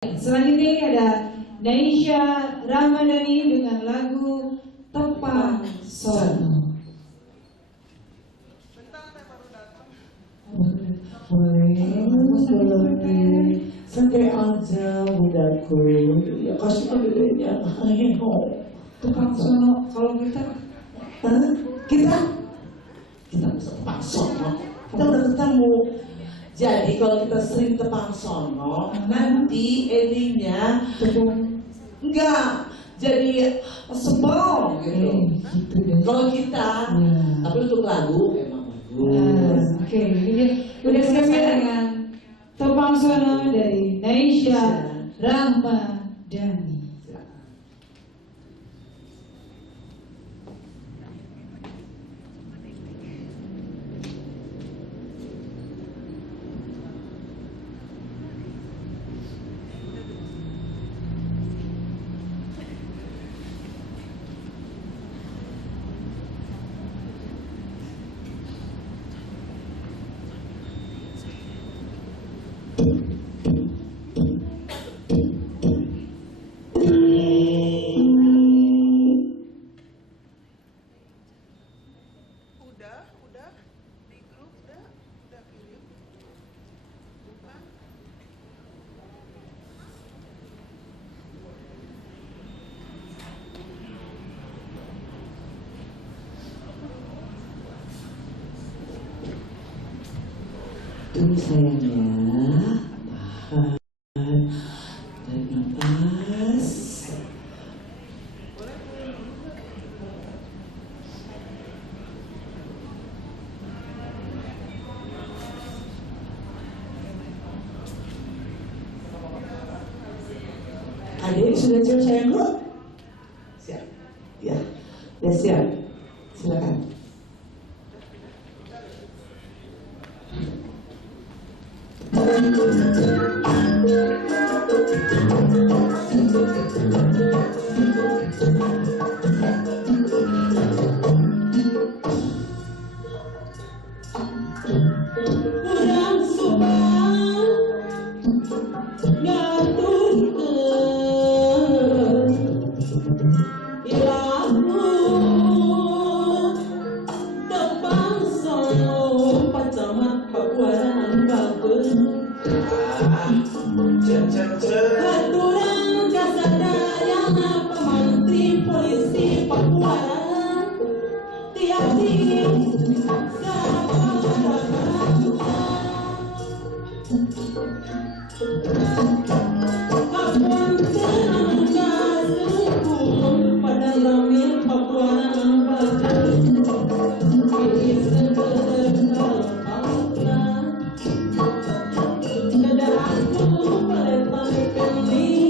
Selanjutnya ini ada Naisha Ramadhani dengan lagu Tepang Sono. Boleh, santai aja budaku. Ya kasih adanya. Tepang Sono kalau kita Kita bisa tepang sono. Kita udah ketemu. Jadi kalau kita sering tepang sono, nanti endingnya enggak jadi sebel gitu. Kalau kita, tapi untuk lagu emang bagus. Oke, ini udah siap-siap dengan Tepang Sono dari Naisha Ramadhani. Udah di grup udah kirim. Bukan. Tuh sayangnya, tahan, tarik nafas. Adik sudah siap sayangku? Siap, ya siap. Silakan. Kurang sopan ngaturkeun ilahmu tepang sono pacamat pakuaran bagus. Aturan kasadaya pemantri polisi pakuaran tiap-tiap Aku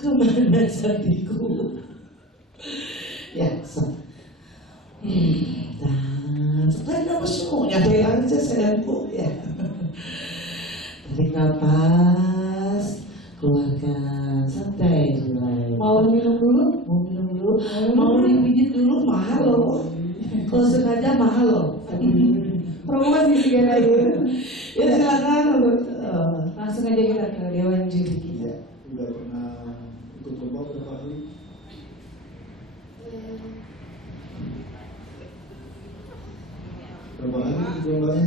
Kemana jadiku? Ya, setelah apa semuanya ada aja sayangku ya. Tarik nafas, keluarkan santai mulai. Mau minum dulu? Mau minum dulu, mau dipijit dulu mahal loh. Kalau sengaja mahal loh. Promosi segala lagi. Ya silakan. Langsung aja kita ke Dewan Juri kita. Iya, udah pernah ikut lomba berapa kali? Berapa kali ikut lombanya?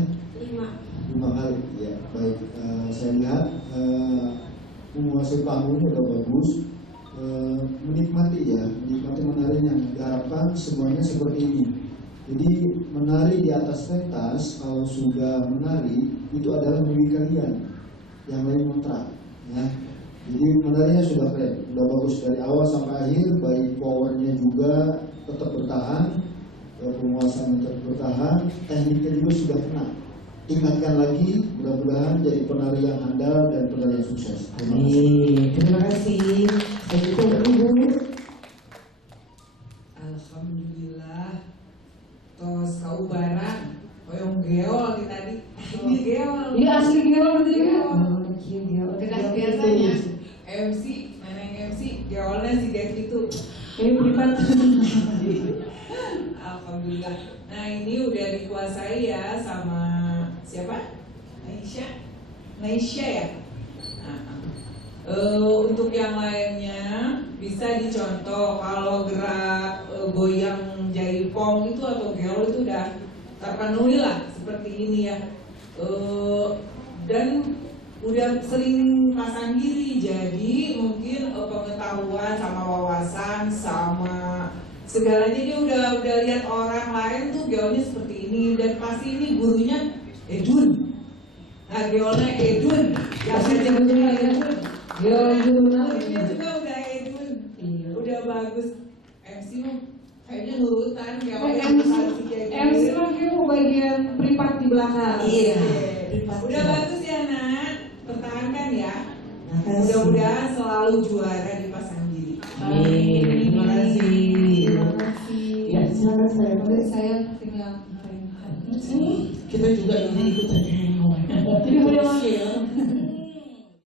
5 kali. Ya, baik. Saya lihat menguasai panggungnya udah bagus. Menikmati menarinya. Diharapkan semuanya seperti ini. Jadi menari di atas pentas, kalau sudah menari itu adalah milik kalian, yang lain kontrak. Ya. Jadi menarinya sudah keren, sudah bagus dari awal sampai akhir, baik powernya juga tetap bertahan, penguasaan tetap bertahan, tekniknya juga sudah kena. Ingatkan lagi, mudah-mudahan jadi penari yang handal dan penari yang sukses. Amin. Terima kasih. Saya juga Ibu. Alhamdulillah. Tos kaubaran, koyong geol di tadi. Ini geol. Iya asli geol gitu ya. Biasanya MC, mana yang MC, geolnya si Dev itu. Ini privat. Alhamdulillah. Nah ini udah dikuasai ya sama siapa? Naisha ya. Nah, Untuk yang lainnya bisa dicontoh kalau gerak goyang jaipong itu atau geol itu udah terpenuhi lah seperti ini ya. Dan udah sering pasang diri, jadi mungkin pengetahuan sama wawasan sama segalanya dia udah lihat orang lain tuh geolnya seperti ini, dan pasti ini gurunya Edun. Nah geolnya Edun yang Pasti ngajar gurunya Edun. Geol Dia juga udah Edun, udah bagus. MC mah kayaknya nurutan geolnya MC mah kayak bagian privat di belakang. Iya. Udah bagus ya nak, pertahankan ya. Makasih. Mudah-mudahan selalu juara di pasang diri. Amin. Terima kasih. Terima kasih. Ya, silakan saya. Oke, saya tinggal Kita juga ini ikutan. jadi udah masuk.